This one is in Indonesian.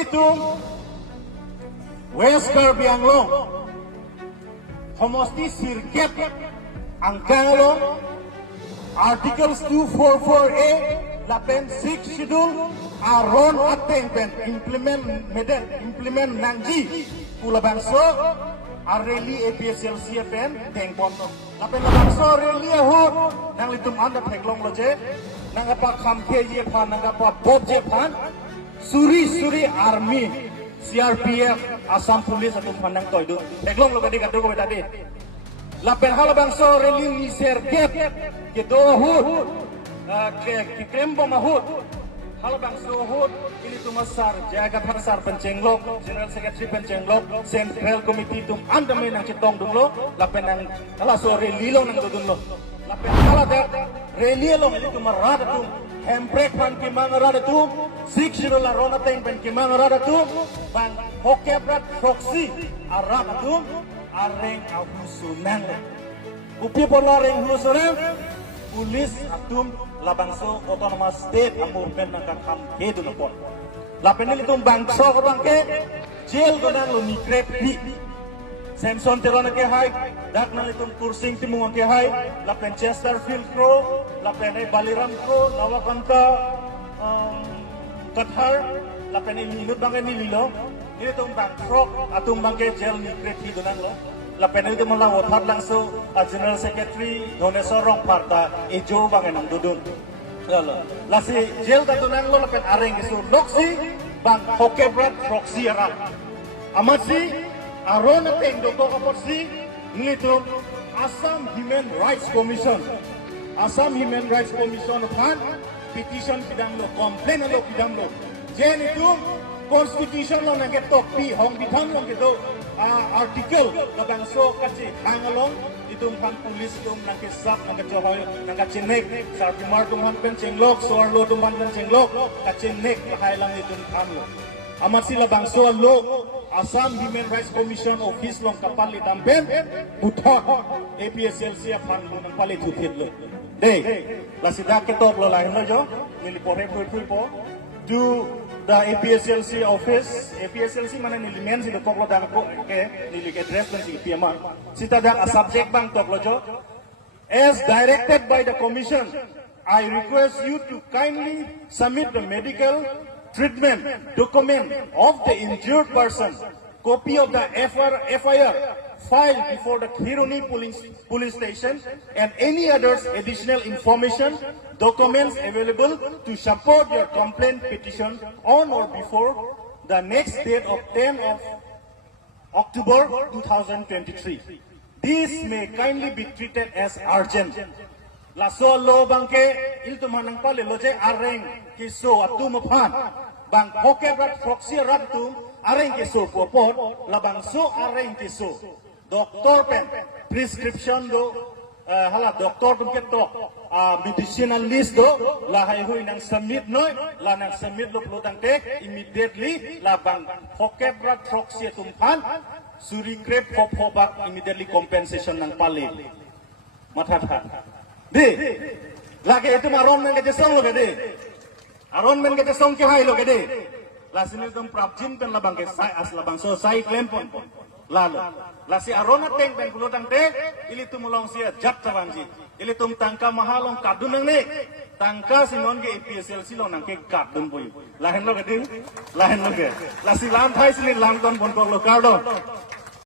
Ingitung West Karbianglong Homosti Sirket Angkanglong Articles 244A Lapen 6 Schedule Aron Ateng Pen Implement Nangji Pula Bangso Areli APSLC Pen Teng Ponto Lapen Bangso Areli Ahut Nang Litum Anda Peklong Loje Nangapa Kamke Jepan Nangapa Bob Jepan Suri Army CRPF Assam Police atau pandang toy do Peklong lo kadi kado ko tadi Lapen Hala Bangso Areli ni Sergep Kedo Ahut ke Krembo Mahut Halabang Sohut ini tu masar jaga pasar pencenglok General Secretary pencenglok Central Committee tu anda main nang citong dulu lapen nang hala sore lilo nang dudun lo lapen hala der relilo ini tu marada tu handbrake pan kimang rada tu 60 la rona teng pen kimang rada tu bang hokebrat proxy arab tu areng ahusunang upi polareng husunang Pulis atum labangso autonomous state amur pen nang kam hedu napon. Lapenil itu bangso ko bangke jail ko nang lo nikrep bi. Samson teron ke hai dak nang itu kursing timu ke hai lapen Chesterfield pro lapen ai Baliram pro lawakanta Kathar lapen ini lut bangke ni lilo ini tu bangso atum bangke jail nikrep bi do nang lo. Lapen itu malang otat langsung General Secretary Donesor Rong Parta Ejo bang enang dudun. Lasi jail tatu nang lo lapen areng isu noksi bang hokebrat proxy arang. Amat si aron teng doko kaporsi ngitu Assam Human Rights Commission. Assam Human Rights Commission pan petition bidang lo komplain lo bidang lo. Jen itu constitution lo nang ketok pi hong bidang lo gitu. Artikel labang so kaci hangalong itung han pulis itung nang kisap nang kacohoy nang kacinek sarpi martung han pencenglok suarlo tumban pencenglok kacinek kahailang itung hanlo amat sila bang so lo Assam Human Rights Commission Office long kapal itampen buta APSLC fan lo nang palit hupit lo dey lasida ketok lo lain lo jo nilipore po do the APSLC office, APSLC mana nilimen si dokok lo dak ko ke nilik address dan si PMR. Sita dak a subject bang tok lo jo. As directed by the commission, I request you to kindly submit the medical treatment document of the injured person, copy of the FIR filed before the Kiruni police station, and any other additional information documents available to support your complaint petition on or before the next date of 10 of October 2023. This may kindly be treated as urgent. Laso lo bangke iltu manang pale loje areng kiso atu mapan bang hokebrat proxy ratu areng kiso popor labang so areng kiso doktor pen prescription do hala doktor tum ketok medicinal list do lahai hui nang submit noi la nang submit lo plotang te immediately la bang hokebrat proxy tumpan suri krep hobak immediately compensation nang pale mathat de lagi itu maron men ke song lo ke de aron men ke song ke hai lo ke de la sinil tum prapjin pen la bang ke sai as la bang so sai claim pon lalu lasi arona teng pen plotang te ili tum long sia jat tawanji ili tum tangka mahalong kadun nang ne tangka sinon ke APSLC lo nang ke kadun boy lahen lo ke de lahen lo ke lasi lan thai silin lang ton bon kok lo kardo